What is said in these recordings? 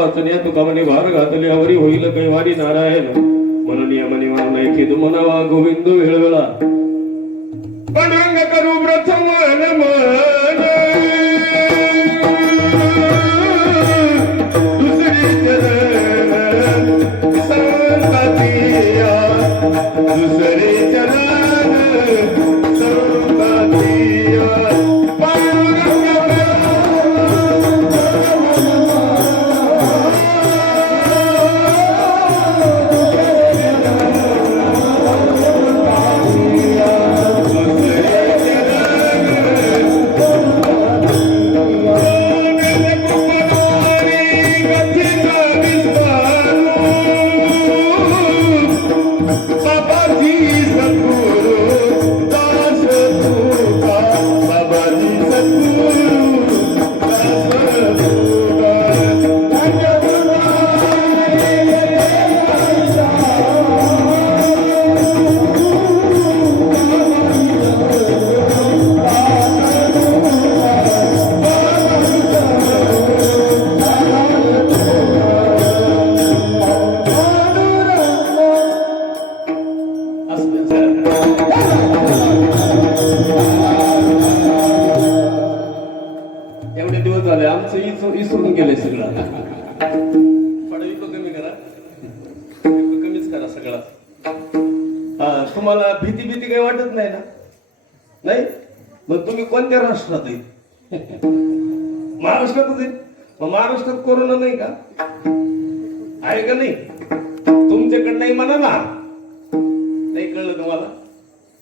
वाचनिया तुका म्हणे भार घातले हवरी होईल कैवारी नारायण मननिया मनी मानय खेद मनावा गोविंद वेळवेळा पांडुरंग करू प्रथम मन दुसरी चरण संगतिया दुसरी चरण संगतिया इसरून गेलंय सगळं. पडवी कमी करा, कमीच करा सगळं. तुम्हाला भीती काही वाटत नाही ना? नाही मग तुम्ही कोणत्या राष्ट्रात आहे? महाराष्ट्रातच आहे. मग महाराष्ट्रात कोरोना नाही का? आहे का नाही? तुमच्याकडे नाही म्हणा ना. नाही कळलं तुम्हाला?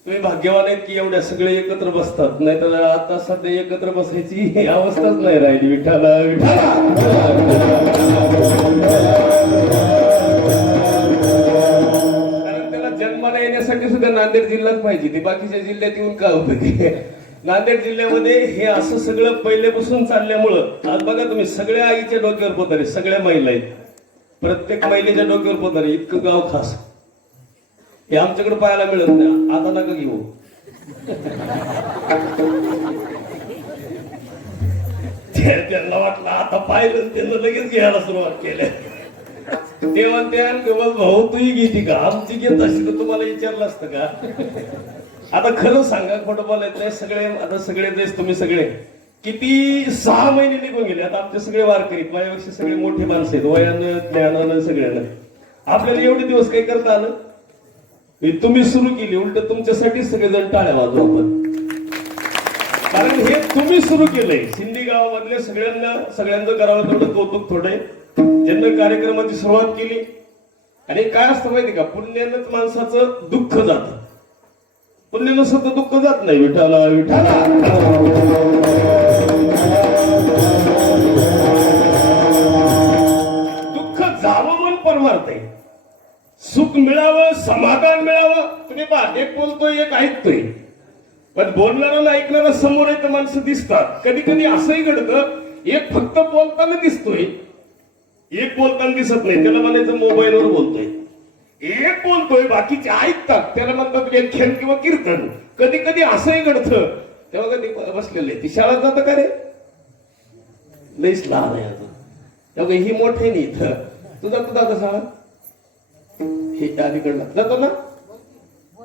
तुम्ही भाग्यवान आहेत की एवढ्या सगळे एकत्र बसतात. नाही तर आता सध्या एकत्र बसायची अवस्थाच नाही राहिली. विठाला विठाला कारण त्याला जन्माला येण्यासाठी सुद्धा नांदेड जिल्हाच पाहिजे. ते बाकीच्या जिल्ह्यात येऊन का उपयोगी? नांदेड जिल्ह्यामध्ये हे असं सगळं पहिल्यापासून चालल्यामुळं आज बघा तुम्ही सगळ्या आईच्या डोक्यावर पोतारे, सगळ्या महिला आहेत. प्रत्येक महिलेच्या डोक्यावर पोतारे. इतकं गाव खास हे आमच्याकडे पाहायला मिळत नाही. आता नका घेऊ. त्यांना वाटलं आता पाहिलं त्यांना लगेच घ्यायला सुरुवात केल्या. तेव्हा त्या भाऊ तूही घेती का? आमची घेत असती तर तुम्हाला विचारलं असतं का? आता खरं सांगा, खोटं बोलायचं नाही. सगळे आता सगळे देश तुम्ही सगळे किती 6 महिने निघून गेले. आता आमचे सगळे वारकरी माझ्यापेक्षा सगळे मोठे माणसं आहेत वयानं ज्ञानानं सगळ्यांना. आपल्याला एवढे दिवस काही करता आलं? तुम्ही सुरू केली. उलट तुमच्यासाठी सगळेजण टाळ्या वाजवू आपण. कारण हे तुम्ही सुरू केलंय. सिंधी गावामधल्या सगळ्यांचं करावं तेवढं कौतुक थोडं. ज्यांना कार्यक्रमाची सुरुवात केली. आणि काय असतं माहिती का? पुण्यानंच माणसाचं दुःख जातं. पुण्यानं सुद्धा दुःख जात नाही. विठाला विठाला दुःख जावं म्हणून परमार्थ. सुख मिळावं, समाधान मिळावं. तुम्ही पहा, एक बोलतोय एक ऐकतोय. पण बोलणारा ऐकणारा समोर येतं माणसं दिसतात. कधी कधी असंही घडतं, एक फक्त बोलताना दिसतोय, एक बोलताना दिसत नाही. त्याला म्हणायचं मोबाईलवर बोलतोय. एक बोलतोय, बाकीचे ऐकतात, त्याला म्हणतात व्याख्यान किंवा कीर्तन. कधी कधी असंही घडतं. तेव्हा कधी बसलेलं आहे ती शाळेत जातं का रे? लईच लहान आहे अजून. तेव्हा ही मोठे नाही. इथं तू जातो शाळा हे अलीकडला जातो ना?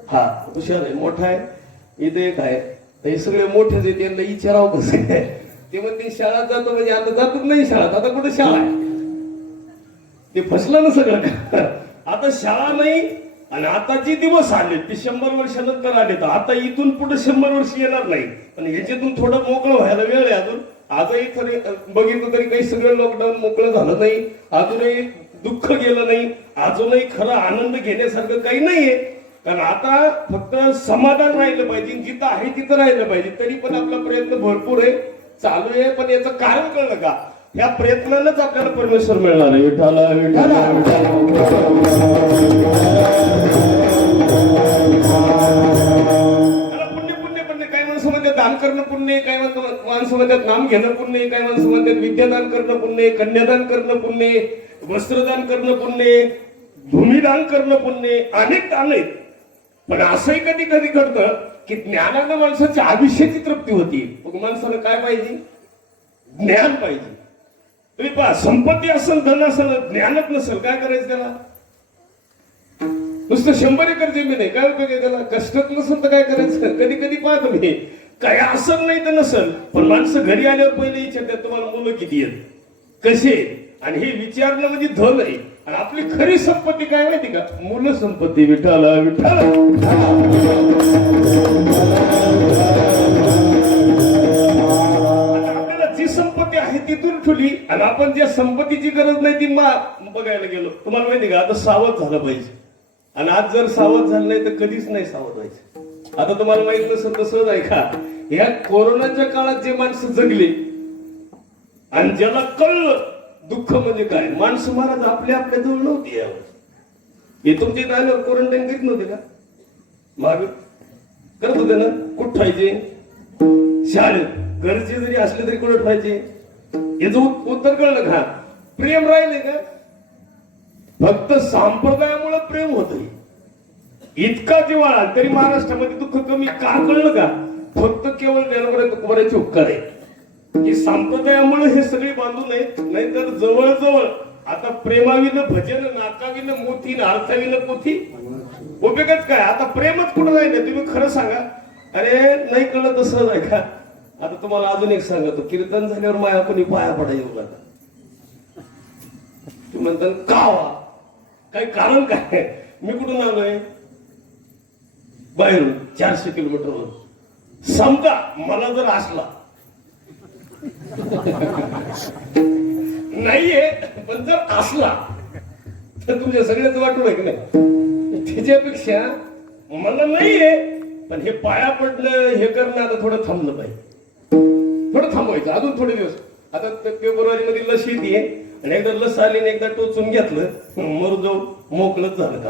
हा हुशार आहे, मोठा आहे. इथे एक आहे. हे सगळे मोठेच आहे. त्यांना विचारावं कसं आहे? ते म्हणते शाळेत जातो म्हणजे आता जातच नाही शाळेत. आता कुठे शाळा आहे? ते फसलं ना सगळं. आता शाळा नाही. आणि आता जे दिवस आले ते 100 वर्षानंतर आले. तर आता इथून पुढे 100 वर्ष येणार नाही. पण ह्याच्यातून थोडं मोकळं व्हायला वेळ आहे अजून. आजही खरं बघितलं तरी काही सगळं लॉकडाऊन मोकळं झालं नाही. अजूनही दुःख गेलं नाही. अजूनही खरं आनंद घेण्यासारखं काही नाहीये. कारण आता फक्त समाधान राहिलं पाहिजे. जिथं आहे तिथं राहिलं पाहिजे. तरी पण आपला प्रयत्न भरपूर आहे, चालू आहे. पण याचं कारण कळलं का? या प्रयत्नानंच आपल्याला परमेश्वर मिळणार आहे. विठाला विठाला पुण्य पुण्य पुण्य. काही माणसं म्हणतात दान करणं पुण्य, काही माणसं म्हणतात नाम घेणं पुण्य, काही माणसं म्हणतात विद्यादान करणं पुण्य, कन्यादान करणं पुण्य, वस्त्रदान करणं पुण्य, भूमिदान करणं पुण्य. अनेक दान आहेत. पण असंही कधी कधी घडतं की ज्ञानानं माणसाच्या आयुष्याची तृप्ती होती. मग माणसाला काय पाहिजे? ज्ञान पाहिजे. तुम्ही पहा, संपत्ती असेल, धन असेल, ज्ञानच नसेल, काय करायचं त्याला? नुसतं 100 एकर जमीन आहे, काय उपयोग आहे त्याला? कष्टच नसेल तर काय करायचं? कधी कधी पाहतो मी, काय असेल नाही तर नसेल, पण माणसं घरी आल्यावर पहिले विचारतात तुम्हाला मुलं किती आहेत, कसे आहेत? आणि हे विचारणं म्हणजे धन आहे. आणि आपली खरी संपत्ती काय माहिती का? मूल संपत्ती. विठाला विठाला. आपल्याला जी संपत्ती आहे ती दूर ठेवली आणि आपण ज्या संपत्तीची गरज नाही ती बघायला गेलो. तुम्हाला माहिती का, आता सावध झालं पाहिजे. आणि आज जर सावध झालं नाही तर कधीच नाही सावध व्हायचं. आता तुम्हाला माहित नसेल तर सहज ऐका, ह्या कोरोनाच्या काळात जे माणसं जगले आणि ज्याला कळलं दुःख म्हणजे काय, माणसं महाराज आपल्या जवळ नव्हती यावर. हे तुमच्या इथे आल्यावर क्वारंटाईन करीत नव्हते का? माग करत होते ना. कुठं ठेवायचे? शाळेत. घरचे जरी असले तरी कुठं ठेवायचे? याचं उत्तर कळलं का? प्रेम राहिले का? फक्त संप्रदायामुळे प्रेम होत. इतका जिव्हाळा तरी महाराष्ट्रामध्ये दुःख कमी का? कळलं का? फक्त केवळ ज्ञानोबा उपकार आहे. की संप्रदायामुळे हे सगळे बांधू नयेत, नाहीतर जवळजवळ आता प्रेमाविनं भजन, नाकाविनं मोती, अर्थाविनं पोथी, उपयोगच काय? आता प्रेमच कुठं राहिलं? तुम्ही खरं सांगा. अरे नाही कळलं तसं आहे का? आता तुम्हाला अजून एक सांगतो, कीर्तन झाल्यावर माया कोणी पाया पडा येऊ लागला. तुम्ही म्हणता का वा? काही कारण काय? मी कुठून आलोय? बाहेरून 400 किलोमीटरवर. समजा मला जर असला नाहीये, पण जर असला तर तुमच्या सगळ्याच वाटू आहे की नाही? त्याच्यापेक्षा मला नाहीये, पण हे पाया पडलं, हे करणं आता थोडं थांबलं पाहिजे. थोडं थांबवायचं अजून थोडे दिवस. आता फेब्रुवारी मध्ये लस येते आणि एकदा लस आली आणि एकदा टोचून घेतलं, मरू जाऊ मोकळच झालं का?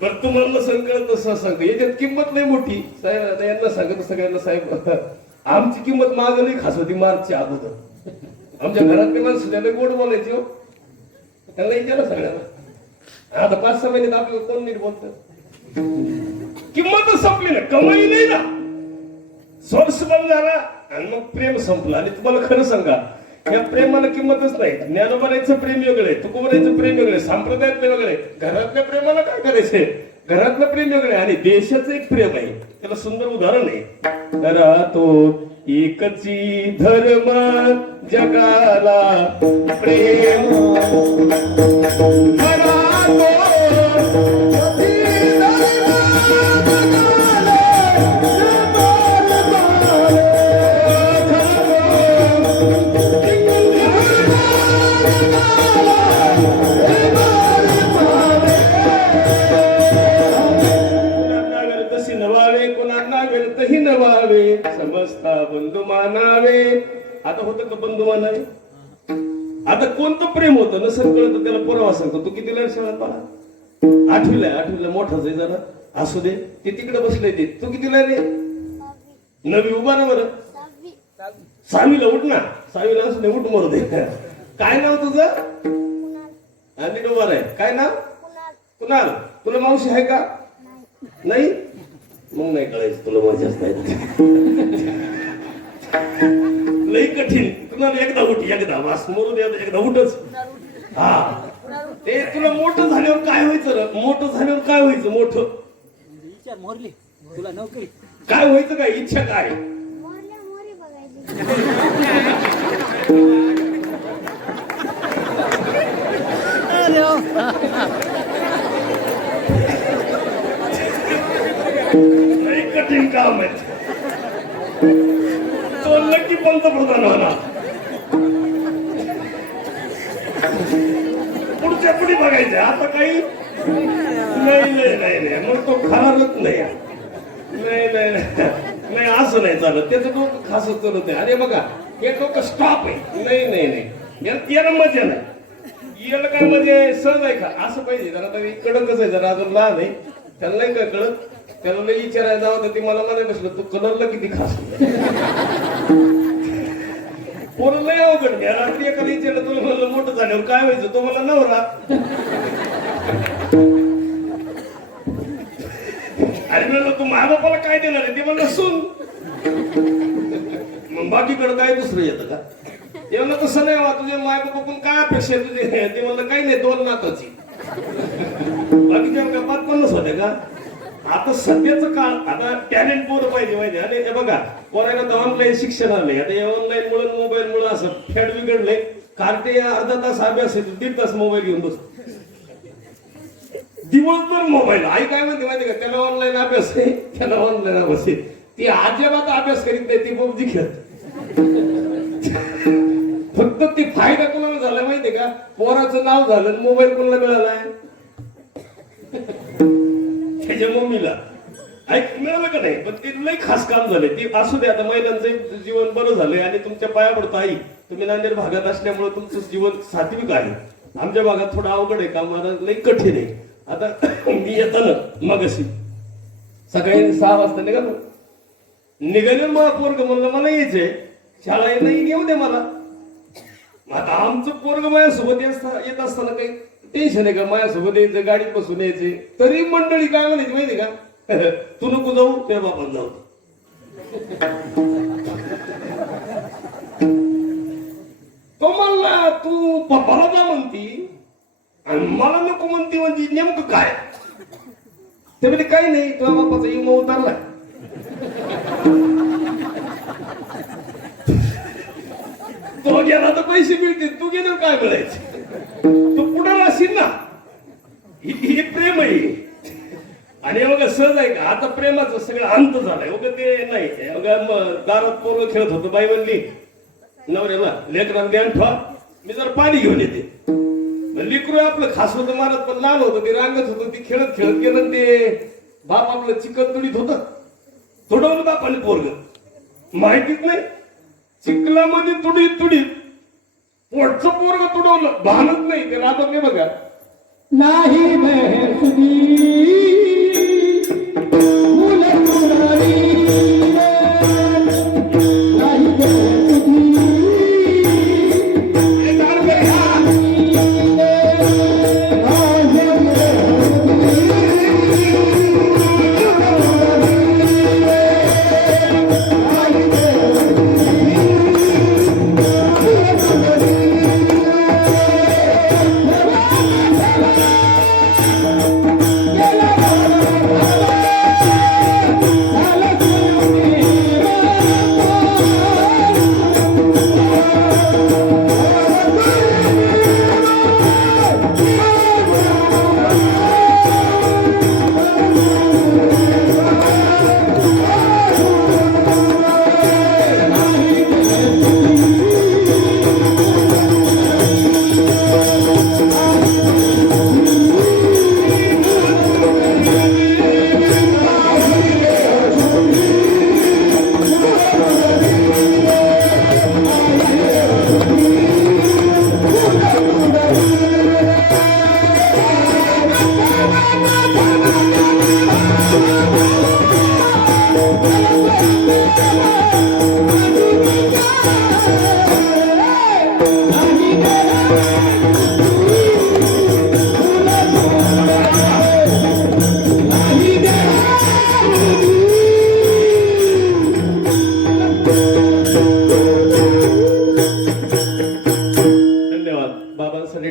बरं तुम्हाला संकट तसं सांगतो, याच्यात किंमत नाही मोठी. साहेब यांना सांगत सगळ्यांना, साहेब आमची किंमत माग नाही खास होती मार्चच्या अगोदर. आमच्या घरातले माणसं त्याला गोड बोलायचे हो, त्यांना विचारा सगळ्यांना. आता 5-6 महिन्यात आपल्याला कोण नीट बोलत? किंमतच संपली ना, कमाई नाही ना, सोर्स बंद झाला आणि मग प्रेम संपलं. आणि तुम्हाला खरं सांगा, या प्रेमाला किंमतच नाही. ज्ञानोबाचं प्रेम वेगळं आहे, तुकोबाराचं प्रेम वेगळं आहे, संप्रदायातलं वेगळं आहे. घरातल्या प्रेमाला काय करायचंय? घरातलं प्रेम वेगळं आहे. आणि देशाचं एक प्रेम आहे, त्याला सुंदर उदाहरण आहे. राहतो एकची धर्म जगाला प्रेम, समजता बंधू मानावे. आता होतं का बंधू मानावे? आता कोणतं प्रेम होतं नसेल कळत त्याला परवा सांगतो. तू कितीला शाळेत पहा? 8वीला मोठाच आहे जरा, असू दे. ते तिकडे बसले. ते तू कितीला रे? 9वी. उभा ना बरं. 6वीला उठ ना. 6वीला असू दे, उठ मरू दे. काय नाव तुझं? आणि उभा आहे. काय नाव? कुणाल. तुला मावशी आहे का? नाही. मग नाही कळायचं तुला, मजाच नाही. लई कठीण. कुणाला एकदा उठ, एकदा वास मरू दे, एकदा उठच. हा ते तुला मोठं झाल्यावर काय व्हायचं? मोठं झाल्यावर काय व्हायचं? मोठं तुला नोकरी काय व्हायचं? काय इच्छा काय? कठीण काम आहे. तो नक्की पंतप्रधान होणार. पुढच्या पुढे बघायचं. आता काही नाही. मग तो खरारच नाही. नाही असं नाही चालत. त्याचं डोकं खास चालत नाही. अरे बघा, हे डोकं स्टॉप आहे. नाही याला मजा नाही. याला काय मजा आहे? सहज आहे का? असं पाहिजे. जरा तरी कडकच आहे, जरा अजून लहान आहे, त्याला नाही काय कळत. त्याला लई विचारायला जावं तर ते मला म्हणायला बसलं, तू कलरला किती खास? पोरं लय अवघड. घ्या. रात्री एखादा विचारलं, तुला म्हणलं मोठं झाल्यावर काय व्हायचं? तो मला नवरा. अरे म्हणलं तू माझ्या बापाला काय देणार आहे? ते म्हणलं सून. मग बाकीकडे काय दुसरं येतं का? एवढं तसं नाही वा तुझे माय बापून काय अपेक्षा आहे तुझे ते म्हणलं काही नाही 2 नाताची बाकीच्या गप्पात पन्नास होते का आता सध्याचं काळ आता टॅलेंट पोरं पाहिजे माहिती आणि हे बघा पोरायला तर ऑनलाईन शिक्षण आलंय आता या ऑनलाईन मुळे मोबाईल मुळे असं फॅट बिघडलंय कार्टे अर्धा तास अभ्यास आहे 1.5 तास मोबाईल घेऊन बसतो दिवसभर मोबाईल आई काय म्हणते माहिती का त्याला ऑनलाईन अभ्यास आहे त्याला ऑनलाईन अभ्यास आहे ती अजिबात अभ्यास करीत नाही ती पबजी खेळत फक्त ती फायदा कोणाला झाला माहितीये का पोराचं नाव झालं मोबाईल कोणाला मिळालाय त्याच्या मम्मीला ऐक मिळालं का नाही पण ते लई खास काम झाले ते असू दे आता महिलांचं जीवन बरं झालंय आणि तुमच्या पाया पडतो आई तुम्ही नांदेड भागात असल्यामुळे तुमचं जीवन सात्विक आहे आमच्या भागात थोडं अवघड आहे काम मला लई कठीण आहे आता मी येताना मगाशी सकाळी 6 वाजता निघालो निघाले मला पोरग म्हणलं मला यायचंय शाळा येऊ दे मला आता आमचं पोरग माझ्यासोबत येत असताना काही टेन्शन आहे का माझ्यासोबत यायचं गाडीत बसून यायचे तरी मंडळी काय म्हणायची माहिती का तू नको जाऊ त्या बाबाला जाऊ तो म्हणला तू पप्पाला जा म्हणती आणि मला नको म्हणती म्हणजे नेमकं काय ते म्हणजे काही नाही तुझ्या बाप्पाचा इमा उतारला तो गेला तर पैसे मिळतील तू गेल्यावर काय मिळायचे तू पुढे असेल ना ही प्रेम आहे आणि बघा सहज आहे का आता प्रेमाचं सगळं अंत झालाय बघा ते नाही बघा दारात पोरं खेळत होतं बाई म्हणली नवऱ्याला लेकरांना ध्यान ठेवा मी जर पाणी घेऊन येते लेकरू आपलं खास होतं मारत पण लहान होतं ते रांगत होतं ती खेळत खेळत गेलं ते बाप आपलं चिकन तुडीत होतं तुडवलं बापाने पोरग माहितीच नाही चिखलामध्ये तुडीत पोटचं पोरग तुडवलं भानच नाही ते राहत नाही बघा नाही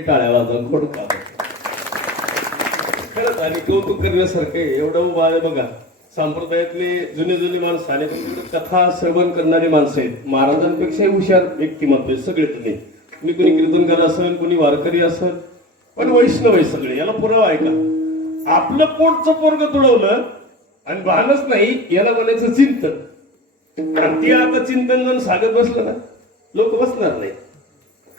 टाळ्या वाजवून खोड का खरंच आणि कौतुक करण्यासारखे एवढं उभा आहे बघा संप्रदायातले जुने माणसं आणि कथा श्रवण करणारी माणसं आहेत महाराजांपेक्षाही हुशार व्यक्तिमत्व आहे सगळे तुम्ही कुणी कीर्तनकार असेल कुणी वारकरी असेल पण वैष्णव आहे सगळे याला पुरावा आहे का आपलं पोटचं पोरग तुडवलं आणि भानच नाही याला म्हणायचं चिंतन ते आता चिंतन जण सांगत बसलं ना लोक बसणार नाही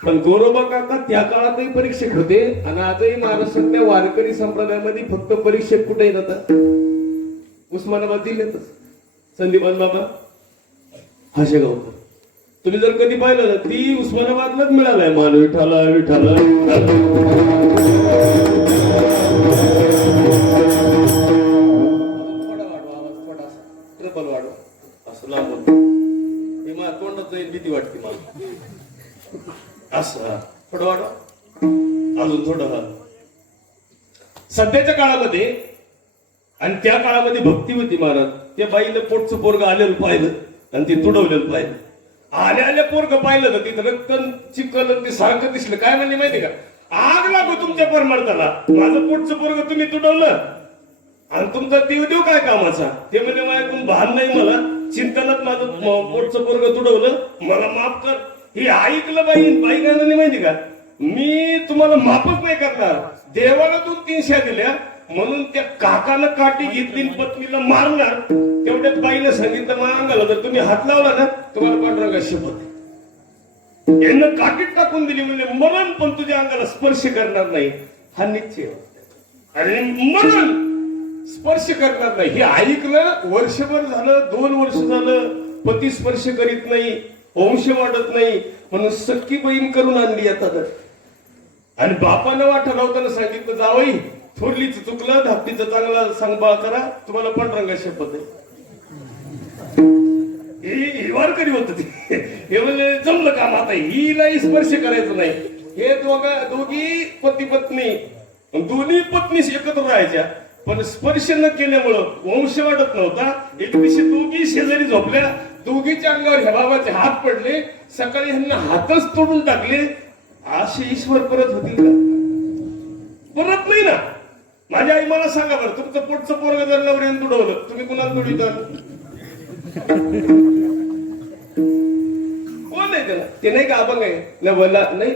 पण गौरबा काका त्या काळातही परीक्षक होते आणि आजही महाराष्ट्रातल्या वारकरी संप्रदायामध्ये फक्त परीक्षक कुठे येत आता उस्मानाबाद जिल्ह्यातच संदीपान बाबा हाशेगावकर तुम्ही जर कधी पाहिलं ना ती उस्मानाबादलाच मिळालाय मान विठाला विठाला ट्रिपल वाढवा असं लांब हे मला तोंडात जाईल भीती वाटते मला असं थोडं वाढवा अजून थोडं सध्याच्या काळामध्ये आणि त्या काळामध्ये भक्ती होती महाराज त्या बाईला पोटचं पोरग आलेलं पाहिलं आणि ते तुडवलेलं पाहिलं आल्या आल्या पोरग पाहिलं तर तिथं रक्त चिकल ते सारखं दिसलं. काय म्हणले माहिती का, आग लागू तुमच्या परमार्थाला, माझं पोटचं पोरग तुम्ही तुडवलं आणि तुमचा देव काय कामाचा. ते म्हणजे माझ्याकडून भान नाही, मला चिंतनात माझं पोटचं पोरग तुडवलं, मला माफ कर. हे ऐकलं बाई काय म्हणले माहिती का, मी तुम्हाला माफच नाही करणार. देवाला 2-3 शा दिल्या म्हणून त्या काकानं काठी घेतली पत्नीला मारणार. तेवढ्यात बाईनं सांगितलं मांगाला जर तुम्ही हात लावला ना तुम्हाला पांडुरंगा शपथ यांना काठीत टाकून दिली, म्हणजे मरण पण तुझ्या अंगाला स्पर्श करणार नाही हा निश्चय. आणि मरण स्पर्श करणार नाही हे ऐकलं. वर्षभर झालं, 2 वर्ष झालं, पती स्पर्श करीत नाही, वंश वाढत नाही, म्हणून सख्खी बहीण करून आणली आता. आणि बापानं वाटा लावताना सांगितलं जावई थोरलीच चुकलं, धाकटीचं चांगला सांभाळ करा, तुम्हाला पांडुरंगा शपथ आहे. ही वारकरी होत ती. हे म्हणजे जमलं काम आता हिलाही स्पर्श करायचं नाही. हे दोघी पती पत्नी दोन्ही पत्नी एकत्र राहायच्या, पण स्पर्श न केल्यामुळं वंश वाढत नव्हता. एक दिवशी दोघी शेजारी झोपल्या, दोघीच्या अंगावर ह्या बाबाचे हात पडले, सकाळी ह्यांना हातच तोडून टाकले. असे ईश्वर परत होतील का? परत नाही ना. माझी आई मला सांगा बरं, तुमचं पोटचं पोरग जर नवऱ्याने तुडवलं तुम्ही कुणाला तुडविता? कोण आहे त्याला? ते नाही का अभंग आहे नवला नाही.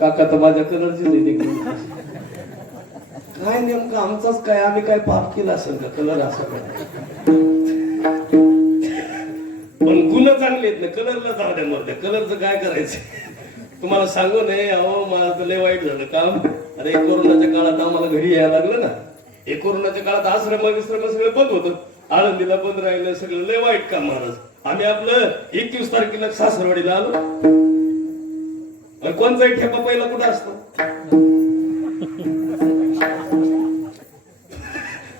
काका तर माझ्या कलरचीच काय नेमकं आमचाच काय, आम्ही काय पाप केला असेल का कलर असा काय? पण गुण चांगले आहेत ना, कलरला जाऊ द्या मग. कलरचं काय करायचं तुम्हाला सांगू नये. अहो माझं लय वाईट झालं काम. अरे कोरोनाच्या काळात आम्हाला घरी यायला लागलं ना. हे कोरोनाच्या काळात आश्रम विश्रम सगळं बंद होतं, आळंदीला बंद राहिलं सगळं. लय वाईट काम महाराज. आम्ही आपलं 21 तारखेला सासरवाडीला आलो. कोणचाही ठेपा पहिला कुठं असतो?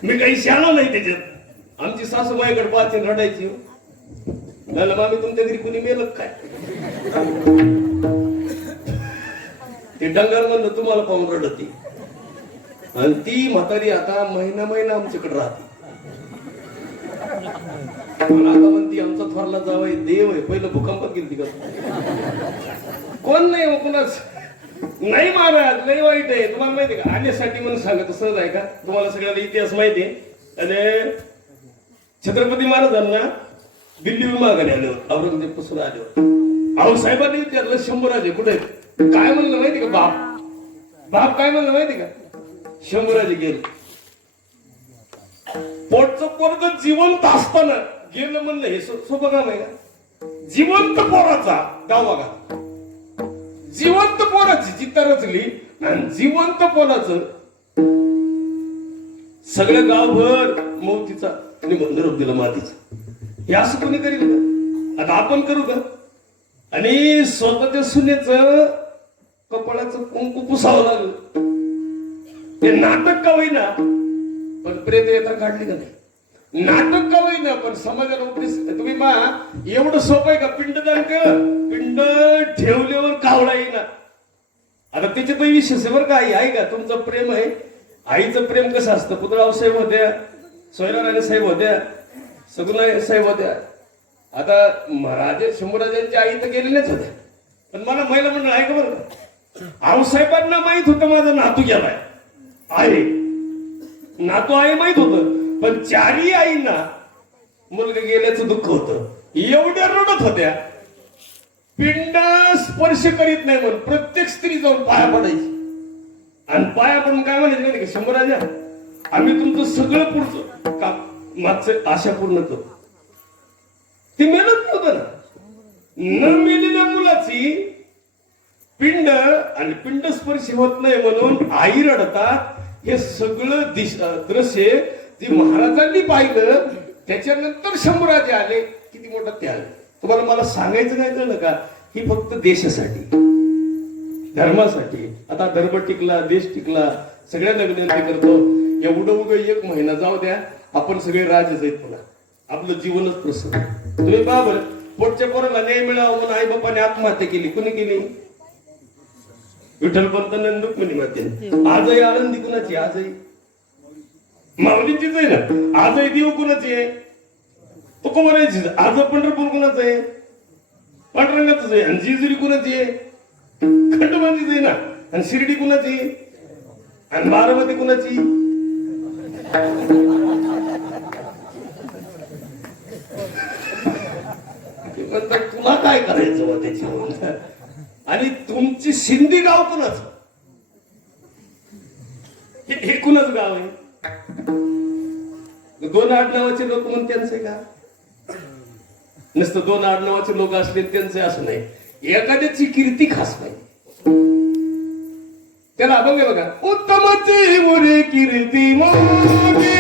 मी काही शाळा नाही त्याच्यात. आमची सासू माझ्याकडे पाहते रडायची. मला मामी तुमच्या घरी कुणी मेलं काय? ते डंगर म्हणलं तुम्हाला पाहून रडती. आणि ती म्हातारी आता महिना आमच्याकडे राहते. आता म्हणती आमचा थोरला जावई देव आहे. पहिलं भूकंपात गेली का? कोण नाही कुणाच नाही महाराज. लय वाईट आहे. तुम्हाला माहिती आहे का आणण्यासाठी म्हणून सांगत सहज आहे का? तुम्हाला सगळ्याला इतिहास माहिती आहे. आणि छत्रपती महाराजांना दिल्लीहून माघारी आल्यावर औरंगजेब पासून आल्यावर अहो साहेबांनी विचारलं शंभूराजे कुठे? काय म्हणलं माहिती का? बाप काय म्हणलं माहिती का? शंभूराजे गेले. पोटचं पोरग जिवंत असताना गेलं म्हणलं हे सोपं काम आहे का? जिवंत पोराचा गाव बघा. जिवंत पोराची चित्ता रचली आणि जिवंत पोराचं सगळं गावभर मौतीचा निरोप दिला मातीचा. हे असं कोणी करील का? आता आपण करू का? आणि स्वतःच्या सुनेचं कपाळाचं कुंकू पुसावं लागलं. ते नाटक का होईना पण प्रेत येता काढली का नाही? नाटक का होईना पण समाजाला उपदेश तुम्ही मा एवढं सोपं आहे का पिंडदान केलं पिंड ठेवल्यावर कावळा येईना आता त्याच्यात विशेष आहे बरं का आई आहे का तुमचं प्रेम आहे आईचं प्रेम कसं असतं पुतळाव साहेब होत्या सोयराराणे साहेब होत्या सगुणा साहेब होत्या आता महाराजे शंभूराजांच्या आई तर गेलेल्याच होत्या पण मला महिला मंडळ आहे का बरं का आऊसाहेबांना माहित होतं माझा नातू गेलाय आहे नातू आहे माहित होतं पण चारही आईंना मुलगा गेल्याचं दुःख होतं एवढ्या रडत होत्या पिंड स्पर्श करीत नाही म्हणून प्रत्येक स्त्री जाऊन पाया पडायची आणि पाया पडून काय म्हणायचं नाही का शंभराजा आम्ही तुमचं सगळं पुढचं का मागचं आशा पूर्ण करतो ती मेहनत नव्हतं ना न मेलेल्या मुलाची पिंड आणि पिंड स्पर्श होत नाही म्हणून आई रडतात हे सगळं दृश्य जे महाराजांनी पाहिलं त्याच्यानंतर शंभूराजे आले किती मोठं ते आले तुम्हाला मला सांगायचं काय कळलं का ही फक्त देशासाठी धर्मासाठी आता धर्म टिकला देश टिकला सगळ्यांना विनंती करतो एवढं उगं एक महिना जाऊ द्या आपण सगळे राजेच आहेत पुन्हा आपलं जीवनच प्रसन्न तुम्ही पहा बरं पोटच्या पोराला न्याय मिळावा म्हणून आई बापाने आत्महत्या केली कुणी केली विठ्ठलपंत रुक्मिणी माते आजही आळंदी कुणाची आजही माऊलींचीच आहे ना आजही देव कुणाची आहे तुकोबारायची आज पंढरपूर कुणाचं आहे पांडुरंगाच आहे आणि जिजुरी कुणाची आहे खंडोबाचीच आहे ना आणि शिर्डी कुणाची आणि बारामती कुणाची तुला काय करायचं त्याची आणि तुमची सिंधी गाव कुणाचं हे कुणाच गाव आहे दोन आडनावाचे लोक म्हणून त्यांचे का नसतं दोन आडनावाचे लोक असले त्यांचे असं नाही एखाद्याची कीर्ती खास नाही त्याला अभंग आहे बघा उत्तमची मोरे कीर्ती मोरे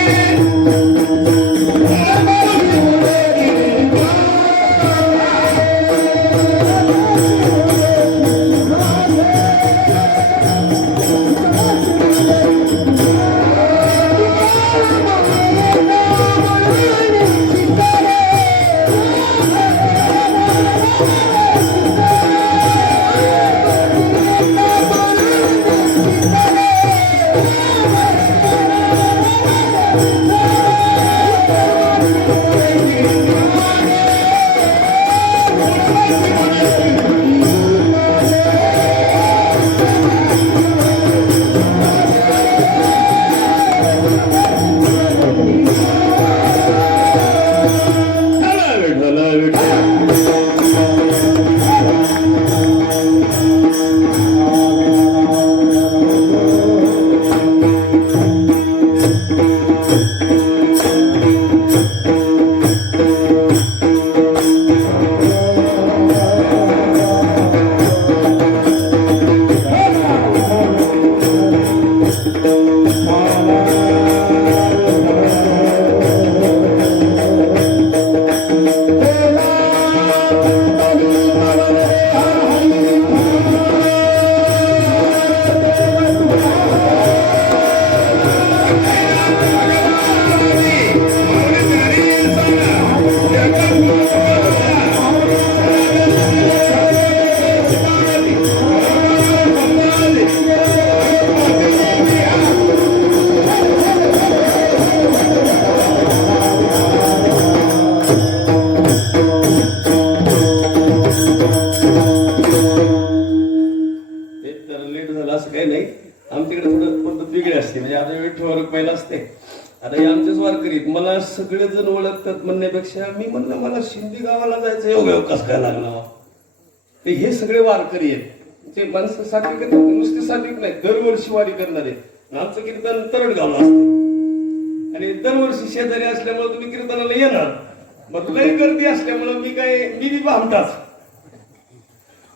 मला सगळेजण ओळखतात म्हणण्यापेक्षा मी म्हणलं मला शिंदे गावाला जायचं योग कस काय लागला ते हे सगळे वारकरी आहेत ते माणसं सात्विक नुसते सात्विक नाही दरवर्षी वारी करणारे आमचं कीर्तन तरडगावला असतं आणि दरवर्षी शेजारी असल्यामुळे तुम्ही कीर्तनाला येणार मग लय गर्दी असल्यामुळे मी बी भामटाच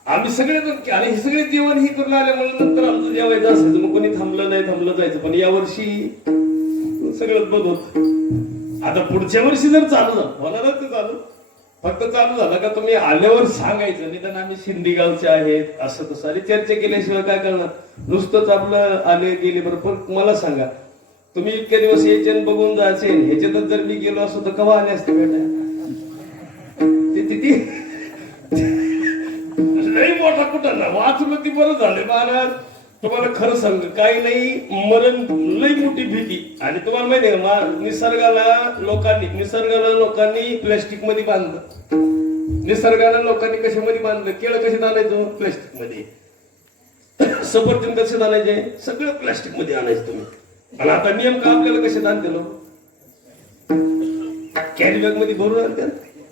आम्ही सगळे आणि हे सगळे जेवण ही करून आल्यामुळे नंतर आमचं जेवायचं असायचं मग कोणी थांबलं नाही थांबलं जायचं पण यावर्षी सगळं बंद होत आता पुढच्या वर्षी जर चालू झालं होणारच ते चालू फक्त चालू झालं का तुम्ही आल्यावर सांगायचं निदान आम्ही शिंदे गावचे आहेत असं तसं आणि चर्चा केल्याशिवाय काय करणार नुसतंच आपलं आले गेले बरोबर मला सांगा तुम्ही इतके दिवस यायचे आणि बघून जायचे ह्याच्यातच जर मी गेलो असतो तर कवा आले असते बेटा ती लई मोठा कुठं ना वाचलं ती बरं झालं महाराज. तुम्हाला खरं सांग काही नाही मरण लई मोठी भीती. आणि तुम्हाला माहिती आहे का निसर्गाला लोकांनी प्लॅस्टिक मध्ये बांधलं. निसर्गाला लोकांनी कशामध्ये बांधलं? केळं कशात आणायचं? प्लॅस्टिक मध्ये. सफरचंद कशात आणायचे? सगळं प्लॅस्टिक मध्ये आणायचं तुम्ही. आणि आता नेमकं आपल्याला कशात आणते लोक? कॅरी बॅग मध्ये भरून आणते.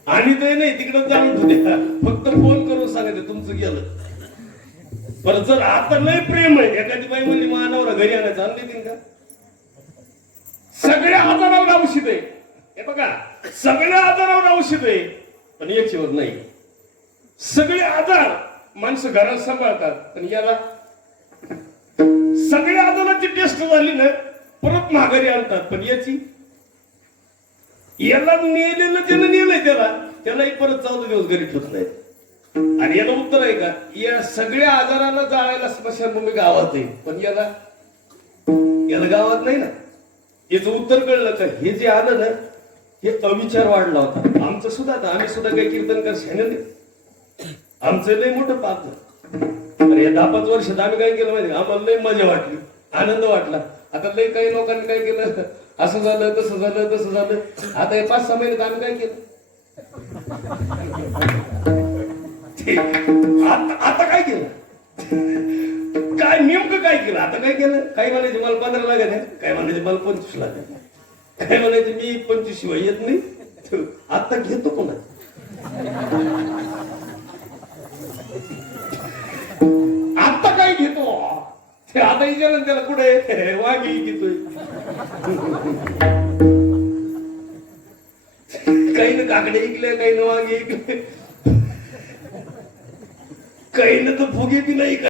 आणि ते नाही तिकडं जाणून ठेवते. फक्त फोन करून सांगायचं तुमचं गेलं. बरं जर आता लय प्रेम आहे एखादी बाई म्हणली मानवरा घरी आणायचं आणून देतील का? सगळ्या आजारावर औषध आहे. हे बघा सगळ्या आजारावर औषध आहे पण याच्यावर नाही. सगळे आजार माणसं घरात सांभाळतात पण याला सगळ्या आजाराची टेस्ट झाली ना परत माघारी आणतात पण याला नेलेलं ज्यानं नेलंय त्यालाही परत 14 दिवस घरी ठेवत नाही. आणि याला उत्तर आहे का? या सगळ्या आजारांना जाळायला स्मशानभूमी गावात आहे पण याला गावात नाही ना. याचं उत्तर कळलं का? हे जे आलं ना हे अविचार वाढला होता. आमचं सुद्धा आम्ही सुद्धा काही कीर्तन कर नाही. आमचं लय मोठं पाप झालं. अरे 10-5 वर्षात आम्ही काय केलं माहिती? आम्हाला लय मजा वाटली, आनंद वाटला. आता लय काही लोकांनी काय केलं, असं झालं तसं झालं तसं झालं. आता हे 5-6 महिन्यात आम्ही काय केलं? आता काय केलं? काय नेमकं काय केलं? आता काय केलं? काही म्हणायचे मला 15 लागत आहे, काय म्हणायचे मला 25 लागत आहे, काय म्हणायचे मी 25 शिवाय येत नाही. आता घेतो कोणा? आता काय घेतो? ते आता विचारलं त्याला कुठे वाघी घेतोय. काही ना काकडे ऐकले, काही ना वाघे ऐकले, काही ना तर फुगे बी नाही.